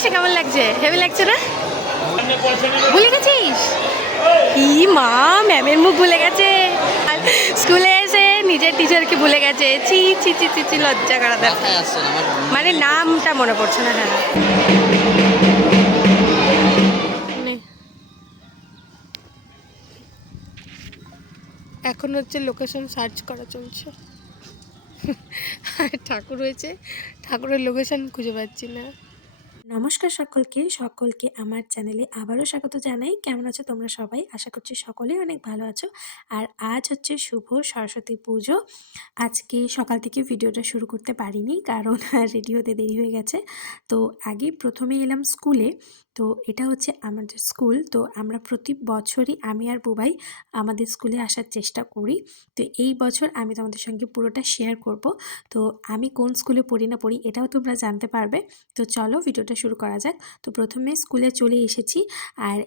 এসে কেমন লাগছে? হেভি লাগছে না? ভুলে গেছিস? ই মা, ম্যামের মুখ ভুলে গেছে। স্কুলে এসে নিজের টিচারকে ভুলে গেছে। ছি ছি ছি ছি ছি, লজ্জা করা দেখ। মানে নামটা মনে পড়ছে না। হ্যাঁ, এখন হচ্ছে লোকেশন সার্চ করা চলছে। ঠাকুর হয়েছে, ঠাকুরের লোকেশন খুঁজে পাচ্ছি না। নমস্কার সকলকে সকলকে আমার চ্যানেলে আবারও স্বাগত জানাই। কেমন আছো তোমরা সবাই? আশা করছি সকলেই অনেক ভালো আছো। আর আজ হচ্ছে শুভ সরস্বতী পুজো। আজকে সকাল থেকে ভিডিওটা শুরু করতে পারিনি, কারণ রেডি হতে দেরি হয়ে গেছে। তো আগে প্রথমে এলাম স্কুলে। তো এটা হচ্ছে আমাদের স্কুল। তো আমরা প্রতি বছরই আমি আর বুবাই আমাদের স্কুলে আসার চেষ্টা করি। তো এই বছর আমি তোমাদের সঙ্গে পুরোটা শেয়ার করব। তো আমি কোন স্কুলে পড়ি না পড়ি এটাও তোমরা জানতে পারবে। তো চলো ভিডিওটা শুরু করা যাক। তো প্রথমে স্কুলে চলে এসেছি। আর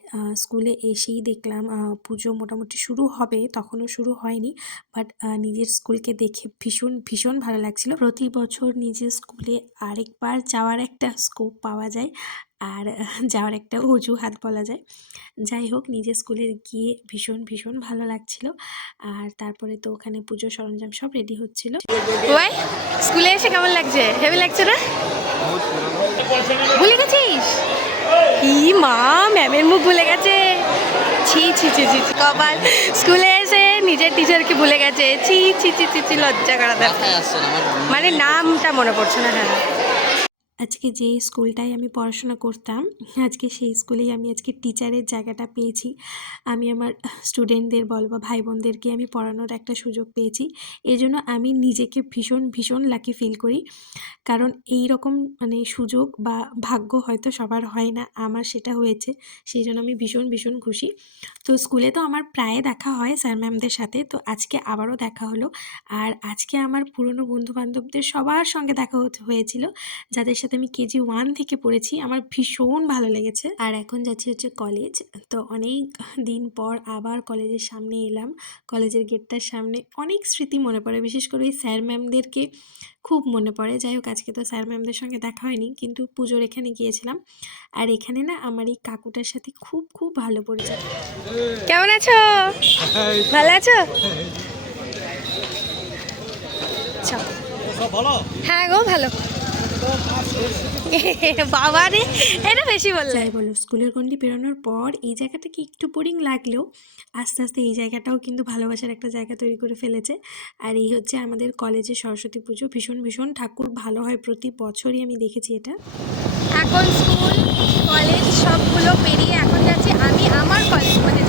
স্কুলে এসেই দেখলাম পুজো মোটামুটি শুরু হবে, তখনও শুরু হয়নি। বাট নিজের স্কুলকে দেখে ভীষণ ভীষণ ভালো লাগছিল। প্রতি বছর নিজের স্কুলে আরেকবার যাওয়ার একটা স্কোপ পাওয়া যায়, আর যাওয়ার একটা অজুহাত বলা যায়। যাই হোক, নিজের স্কুলে গিয়ে ভীষণ ভীষণ ভালো লাগছিল। আর তারপরে তো ওখানে পুজোর সরঞ্জাম সব রেডি হচ্ছিল। ওই স্কুলে এসে কেমন লাগছে? হেভি লাগছে না? ভুলে গেছিস? ই মা, ম্যামের মুখ ভুলে গেছে। ছি ছি ছি ছি ছি, কপাল। স্কুলে এসে নিজের টিচারকে ভুলে গেছে। ছি ছি ছি ছি ছি, লজ্জা করা দেখ। মানে নামটা মনে পড়ছে না। হ্যাঁ, আজকে যে স্কুলটায় আমি পড়াশোনা করতাম, আজকে সেই স্কুলেই আমি আজকে টিচারের জায়গাটা পেয়েছি। আমি আমার স্টুডেন্টদের বল বা ভাই বোনদেরকে আমি পড়ানোর একটা সুযোগ পেয়েছি। এজন্য আমি নিজেকে ভীষণ ভীষণ লাকি ফিল করি। কারণ এই রকম মানে সুযোগ বা ভাগ্য হয়তো সবার হয় না, আমার সেটা হয়েছে। সেই জন্য আমি ভীষণ ভীষণ খুশি। তো স্কুলে তো আমার প্রায় দেখা হয় স্যার ম্যামদের সাথে। তো আজকে আবারও দেখা হলো। আর আজকে আমার পুরনো বন্ধুবান্ধবদের সবার সঙ্গে দেখা হয়েছিল, যাদের সাথে আমি কেজি 1 থেকে পড়েছি। আমার ভীষণ ভালো লেগেছে। আর এখন যাচ্ছি হচ্ছে কলেজ। তো অনেক দিন পর আবার কলেজের সামনে এলাম। কলেজের গেটটার সামনে অনেক স্মৃতি মনে পড়ে, বিশেষ করে ওই স্যার ম্যামদেরকে খুব মনে পড়ে। যাই হোক, আজকে তো স্যার ম্যামদের সঙ্গে দেখা হয়নি, কিন্তু পুজোর এখানে গিয়েছিলাম। আর এখানে না আমার এই কাকুটার সাথে খুব খুব ভালো পরিচয়। কেমন আছো? ভালো আছো? হ্যাঁ গো, ভালো। বাবা রে, এটা বেশি বললে। যাই বলো, স্কুলের গন্ডি পেরোনোর পর এই জায়গাটাকে একটু বোরিং লাগলেও আস্তে আস্তে এই জায়গাটাও কিন্তু ভালোবাসার একটা জায়গা তৈরি করে ফেলেছে। আর এই হচ্ছে আমাদের কলেজে সরস্বতী পুজো। ভীষণ ভীষণ ঠাকুর ভালো হয়, প্রতি বছরই আমি দেখেছি এটা। এখন স্কুল কলেজ সবগুলো পেরিয়ে এখন যাচ্ছি আমি আমার কলেজ, মানে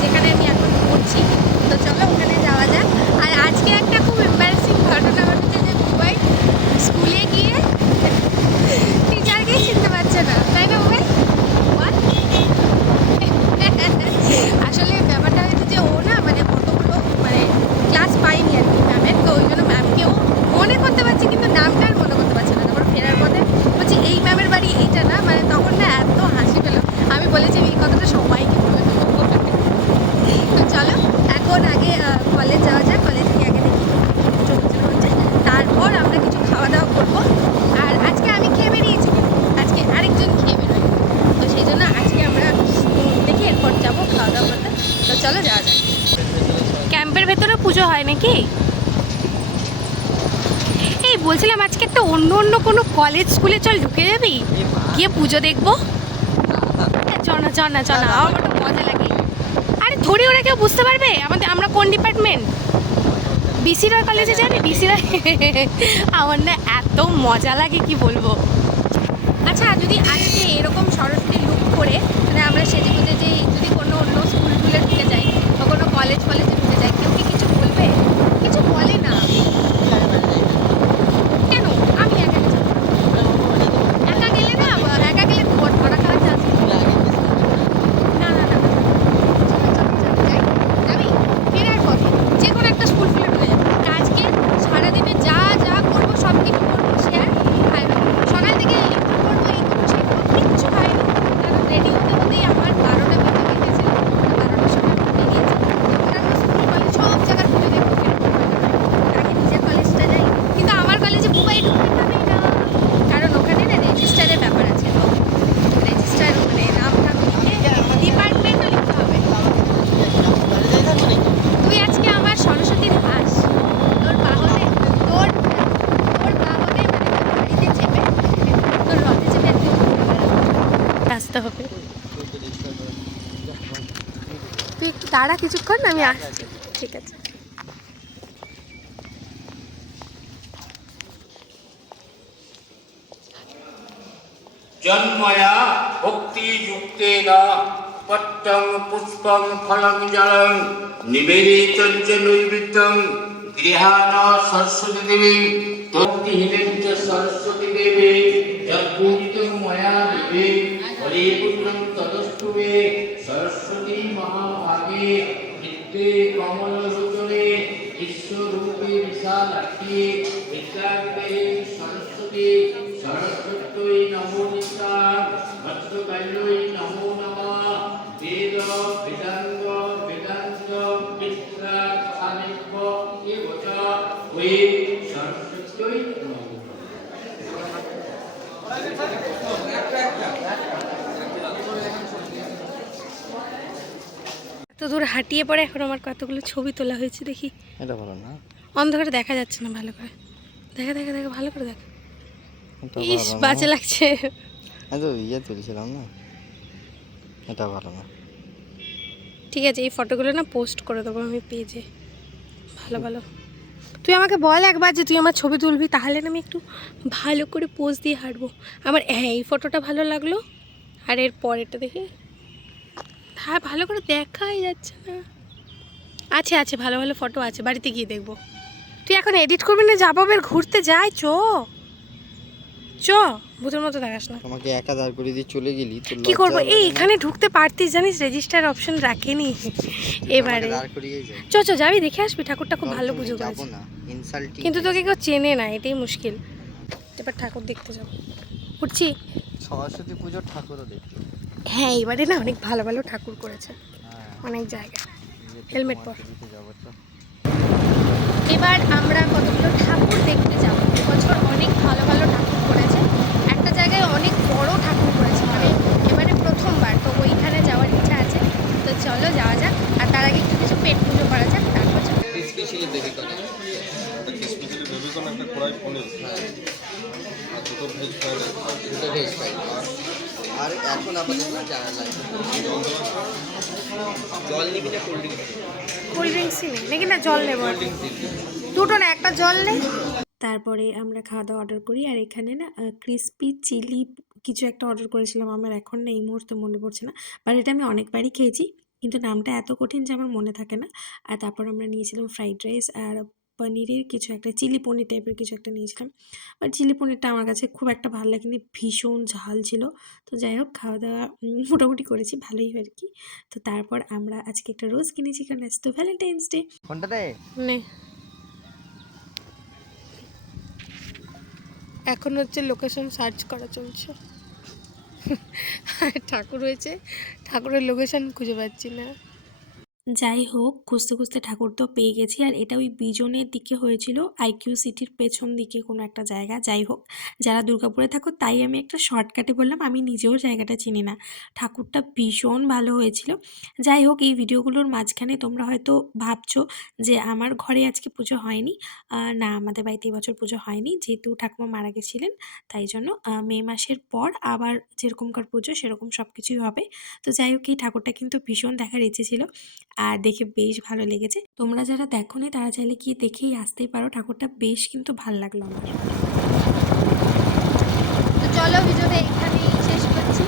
যেখানে আমি এখন পড়ছি। তো চলো ওখানে যাওয়া যাক। আর আজকে একটা খুব এম্বারেসিং ঘটনা ঘটেছে, যে বুবাই স্কুলে গিয়ে টিচারকেই চিনতে পারছে না, তাই না বুবাই? আসলে ব্যাপারটা হয়েছে যে ও না মানে কতগুলো মানে ক্লাস পাইনি আর কি ম্যামের। তো ওই জন্য ম্যামকেও মনে করতে পারছি, কিন্তু নামটা আর মনে করতে পারছি না। তারপর ফেরার পথে বলছি এই ম্যামের বাড়ি এইটা না, মানে তখন না এত হাসি পেল। আমি বলেছি এই কথাটা সবাইকে বলে দেবো। তো চলো এখন আগে কলেজ যাওয়া যাক। কলেজ গিয়ে আগে দেখি পুজো হচ্ছে, তারপর আমরা কিছু খাওয়া দাওয়া করবো। আর আজকে আমি খেয়ে বেরিয়েছি, আজকে আরেকজন খেয়ে বেরোয়। তো সেই জন্য আজকে আমরা দেখি এরপর যাবো খাওয়া দাওয়া করতে। তো চলো যাওয়া যাক। ক্যাম্পের ভেতরে পুজো হয় নাকি? এই বলছিলাম আজকে একটা অন্য কোনো কলেজ স্কুলে চল ঢুকে যাবি, গিয়ে পুজো দেখবো। চ না আমার তো মজা লাগে। আরে ধরি, ওরা কেউ বুঝতে পারবে আমরা কোন ডিপার্টমেন্ট? বিসি রয় কলেজে যাবি? বিসি রয়। আমার না এত মজা লাগে কি বলবো। আচ্ছা, যদি আজকে এরকম সরস্বতী লুক করে মানে আমরা সেজে গুজে যে যদি কোনো অন্য স্কুলগুলো ঢুকে যাই বা কোনো কলেজে ঢুকে যাই, কেউ কি কিছু বলবে? কিছু বলে না। কেন? আমি একা যাবো। একা গেলে না, একা গেলে ধরা খাওয়ার চান্স। না না না, যাই যাবি ফেরার পথে যে কোনো একটা স্কুল খুলে ঢুকে যাবো। আজকে সারাদিনে যা যা করবো সব কিছু করবো শেয়ার। আর সকাল থেকে করবো এই করবো সেই করবো, কিচ্ছু হয়নি। কারণ রেডি হতে হতেই আমার 12টা বেজে গেছে। তুই একটু দাঁড়া কিছুক্ষণ, আমি আসছি। ঠিক আছে। জন্ময়া ভক্তিযুক্তেন পত্রং পুষ্পং ফলং জলং নিবেদিতং চ নৈবেদ্যং গৃহাণ সরস্বতী দেবী ভক্তিহীনং চ সরস্বতী দেবী যৎপূজিতং ময়া দেবী হরিপুত্রং তদস্তু মে সরস্বতী মহাভাগে নিত্যে কমললোচনে বিশ্বরূপে বিশালাক্ষী বিদ্যাগ্রে সরস্বতী সরস্বত্যৈ নমো নিত্যাং ভদ্রকাল্যৈ নমো নমঃ বেদ বেদাঙ্গ বেদান্ত বিদ্যা সানিধ্য এবচ ওই সরস্বত্যৈ নমো। এত দূর হাঁটিয়ে পরে এখন আমার কতগুলো ছবি তোলা হয়েছে দেখি। এটা ভালো না, অন্ধকারে দেখা যাচ্ছে না ভালো করে। দেখা দেখা দেখা ভালো করে দেখা। এটা ইস ভালো না। বাজে লাগছে। আমি তো তুলছিলাম না, এটা ভালো না। ঠিক আছে, এই ফটোগুলো না পোস্ট করে দেবো আমি পেজে। ভালো ভালো তুই আমাকে বল একবার যে তুই আমার ছবি তুলবি, তাহলে না আমি একটু ভালো করে পোজ দিয়ে হাঁটবো। আমার হ্যাঁ এই ফটোটা ভালো লাগলো, আর এর পরেরটা দেখি। হ্যাঁ ভালো করে দেখাই যাচ্ছে না। আছে আছে ভালো ভালো ফটো আছে, বাড়িতে গিয়ে দেখবো। তুই এখন এডিট করবি না? যাবো বের ঘুরতে যাই, চ চ, ভূতের মতো দেখাস না। তোমাকে একা দাঁড় করে দিয়ে চলে গেলি তো কি করবো? লজ্জা এই লাগে না? এখানে ঢুকতে পারতিস জানিস, রেজিস্টার অপশন রাখেনি এবারে। তোমাকে দাঁড় করিয়েই যাই। চ চ যাবি, দেখে আসবি, ঠাকুরটা খুব ভালো পুজো যাবো করেছে। না, ইনসাল্টিং। কিন্তু তোকে কেউ চেনে না, এটাই মুশকিল। এবার ঠাকুর দেখতে যাবো, উঠছি। সরস্বতী পুজোর ঠাকুরও দেখতে। হ্যাঁ এবারে না অনেক ভালো ভালো ঠাকুর করেছে হ্যাঁ, অনেক জায়গায়। বিয়েতে হেলমেট তোমার পর। পুজোতে যাবো তো। এবার আমরা কতগুলো ঠাকুর দেখতে যাব। এবছর অনেক ভালো ভালো ঠাকুর করেছে, একটা জায়গায় অনেক বড় ঠাকুর করেছে, মানে এবারে প্রথমবার তো ওইখানে যাওয়ার ইচ্ছা আছে। তো চলো যাওয়া যাক, আর তার আগে একটু কিছু পেট পুজো করা যাক, তারপর চলো। স্পেশালি বেবিকর্ন, একটা কড়াই পনির আর দুটো ভেজ ফ্রাইড আর এখন আমাদের না জানা লাগবে জল নিবি না কোল্ড ড্রিঙ্কস? কোল্ড ড্রিঙ্কসই নেই নাকি? না জল নেবো, দুটো না, একটা জল নেই। তারপরে আমরা খাওয়া দাওয়া অর্ডার করি, আর এখানে না ক্রিসপি চিলি কিছু একটা অর্ডার করেছিলাম, আমার এখন না এই মুহূর্তে মনে পড়ছে না, বাট এটা আমি অনেকবারই খেয়েছি, কিন্তু নামটা এত কঠিন যে আমার মনে থাকে না। আর তারপর আমরা নিয়েছিলাম ফ্রাইড রাইস আর পনিরের কিছু একটা, চিলি পনির টাইপের কিছু একটা নিয়েছিলাম। বাট চিলি পনিরটা আমার কাছে খুব একটা ভালো লাগেনি, ভীষণ ঝাল ছিল। তো যাই হোক, খাওয়া দাওয়া মোটামুটি করেছি, ভালোই আর কি। তো তারপর আমরা আজকে একটা রোজ কিনেছি, কারণ আজ তো ভ্যালেন্টাইন্স ডে। কোনটাতে? নে, এখন হচ্ছে লোকেশন সার্চ করা চলছে। ঠাকুর হয়েছে, ঠাকুরের লোকেশন খুঁজে পাচ্ছি না। যাই হোক, খুঁজতে খুঁজতে ঠাকুর তো পেয়ে গেছি, আর এটা ওই বিজনের দিকে হয়েছিল, আইকিউ সিটির পেছন দিকে কোনো একটা জায়গা। যাই হোক, যারা দুর্গাপুরে থাকো তাই আমি একটা শর্টকাটে বললাম, আমি নিজেও জায়গাটা চিনি না। ঠাকুরটা ভীষণ ভালো হয়েছিল। যাই হোক, এই ভিডিওগুলোর মাঝখানে তোমরা হয়তো ভাবছো যে আমার ঘরে আজকে পুজো হয়নি। না, আমাদের বাড়িতে এবছর পুজো হয়নি, যেহেতু ঠাকুমা মারা গেছিলেন, তাই জন্য মে মাসের পর আবার যেরকমকার পুজো সেরকম সব কিছুই হবে। তো যাই হোক, এই ঠাকুরটা কিন্তু ভীষণ দেখার ইচ্ছে ছিল, আর দেখে বেশ ভালো লেগেছে। তোমরা যারা দেখোনি তারা চাইলে গিয়ে দেখেই আসতেই পারো, ঠাকুরটা বেশ কিন্তু ভালো লাগলো আমার। তো চলো, ভিডিওটা এখানেই শেষ করছি।